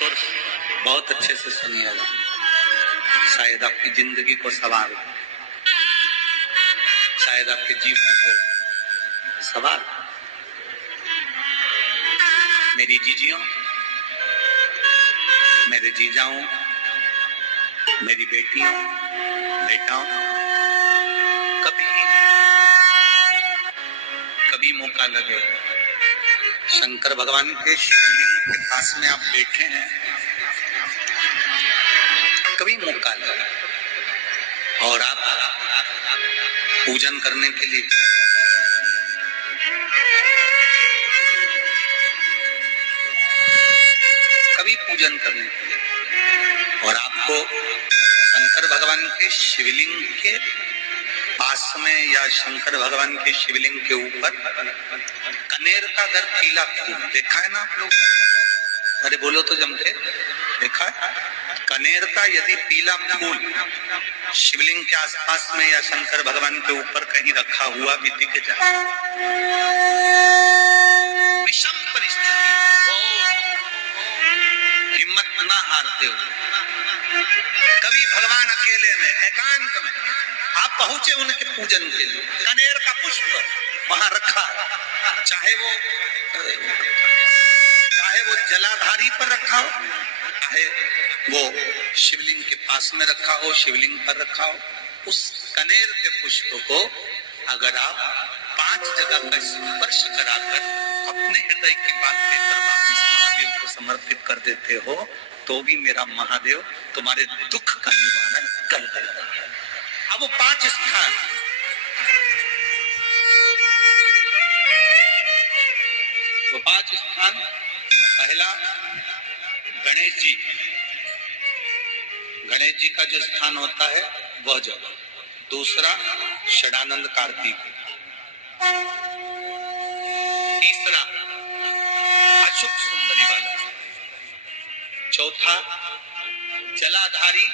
तो बहुत अच्छे से सुनिएगा, शायद आपकी जिंदगी को सवार, शायद आपके जीवन को सवार। मेरी जीजियों, मेरे जीजाओं, मेरी बेटियों, बेटाओं, कभी मौका लगे, शंकर भगवान के शिवलिंग के पास में आप बैठे हैं, कभी मौका लगे और आप पूजन करने के लिए पूजन करने के लिए और आपको शंकर भगवान के शिवलिंग के पास में या शंकर भगवान के शिवलिंग के ऊपर कनेर का अगर पीला फूल देखा है ना आप लोग, अरे बोलो तो जम के, देखा है? कनेर का यदि पीला फूल शिवलिंग के आसपास में या शंकर भगवान के ऊपर कहीं रखा हुआ भी दिख जाए, विषम परिस्थिति, हिम्मत ना हारते हुए कभी भगवान अकेले में एकांत में आप पहुंचे उनके पूजन के लिए, कनेर का पुष्प वहां रखा, चाहे वो जलाधारी पर रखा हो, चाहे वो शिवलिंग के पास में रखा हो, शिवलिंग पर रखा हो, उस कनेर के पुष्प को अगर आप 5 जगह का स्पर्श कराकर अपने हृदय की बात कहकर वापस महादेव को समर्पित कर देते हो, तो भी मेरा महादेव तुम्हारे दुख का निवारण कर देगा। अब वो 5 स्थान, वो 5 स्थान, पहला गणेश जी, गणेश जी का जो स्थान होता है वह जगह, दूसरा षडानंद कार्तिक, तीसरा अशुभ सुंदरी वाला, चौथा जलाधारी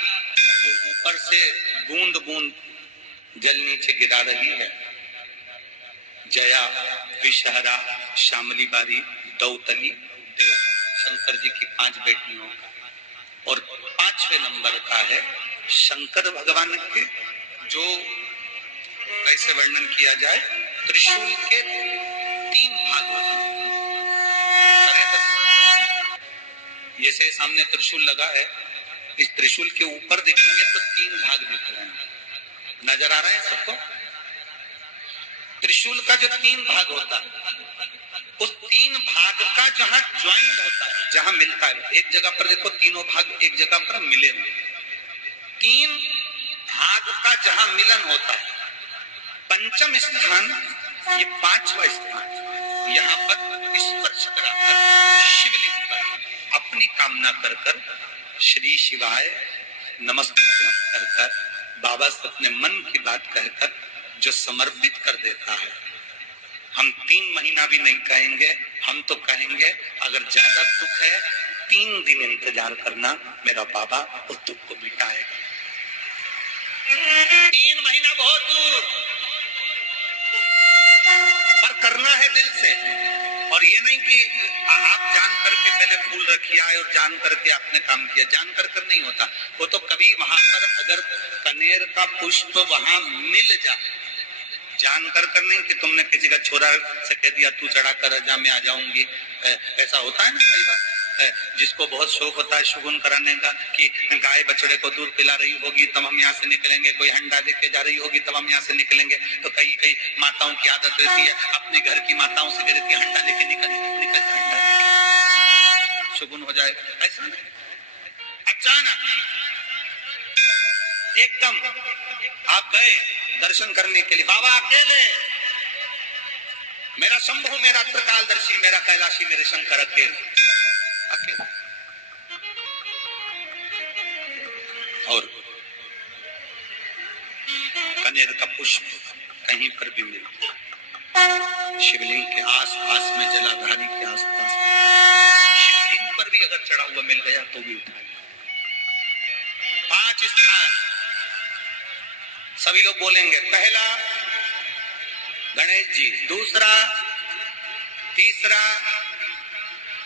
जो ऊपर से बूंद बूंद जल नीचे गिरा रही है, जया, विषहरा, श्यामली बारी, दौतली, देव, शंकर जी की 5 बेटियों, और 5वें नंबर का है शंकर भगवान के, जो कैसे वर्णन किया जाए, त्रिशूल के 3 भाग होते हैं। जैसे सामने त्रिशूल लगा है, इस त्रिशूल के ऊपर देखेंगे तो 3 भाग दिख रहे हैं, नजर आ रहे हैं सबको? त्रिशूल का जो 3 भाग होता है, उस 3 भाग का जहां ज्वाइंट होता है, जहां मिलता है, एक जगह पर देखो तीनों भाग एक जगह पर मिले हुए, 3 भाग का जहां मिलन होता है, पंचम स्थान, ये 5वां स्थान, यहाँ पर स्पर्श कराकर शिवलिंग पर अपनी कामना कर कर श्री शिवाय नमस्तुभ्यं कहकर बाबा से अपने मन की बात कहकर जो समर्पित कर देता है, हम 3 महीना भी नहीं कहेंगे, हम तो कहेंगे अगर ज्यादा दुख है 3 दिन इंतजार करना, मेरा बाबा उस दुख को मिटाएगा। 3 महीना बहुत दूर, पर करना है दिल से, और ये नहीं कि आप जान करके पहले फूल रखिए आए और जान करके आपने काम किया, जान कर नहीं होता वो तो। कभी वहां पर अगर कनेर का पुष्प वहां मिल जाए, जान कर नहीं कि तुमने किसी का छोरा से कह दिया तू चढ़ा कर जा मैं आ जाऊंगी, ऐसा होता है ना कई बार, जिसको बहुत शौक होता है शगुन कराने का, कि गाय बछड़े को दूध पिला रही होगी तब हम यहाँ से निकलेंगे, कोई हंडा देके जा रही होगी तब हम यहाँ से निकलेंगे, तो कई माताओं की आदत रहती है, अपने घर की माताओं से कहती है हंडा लेके निकल, हंडा लेके शगुन हो जाएगा, ऐसा नहीं। अचानक एकदम आप गए दर्शन करने के लिए, बाबा अकेले, मेरा शंभु, मेरा त्रिकालदर्शी, मेरा कैलाशी, मेरे शंकर अकेले, और कनेर का पुष्प कहीं पर भी मिलता, शिवलिंग के आसपास में, जलाधारी के आसपास में, शिवलिंग पर भी अगर चढ़ा हुआ मिल गया तो भी उठा। 5 स्थान सभी लोग बोलेंगे, पहला गणेश जी, दूसरा, तीसरा,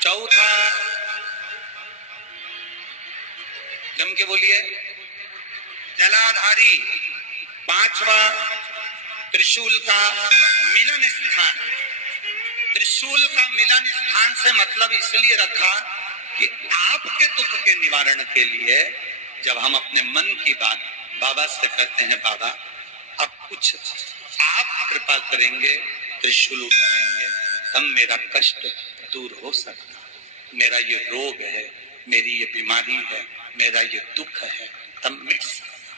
चौथा, जम के बोलिए। जलाधारी, पांचवा त्रिशूल का मिलन स्थान। त्रिशूल का मिलन स्थान से मतलब इसलिए रखा कि आपके दुख के निवारण के लिए जब हम अपने मन की बात बाबा से कहते हैं, बाबा अब कुछ आप कृपा करेंगे, त्रिशूल उठाएंगे, तब मेरा कष्ट दूर हो सकता, मेरा ये रोग है, मेरी ये बीमारी है, मेरा ये दुख है, तब मिट सकता।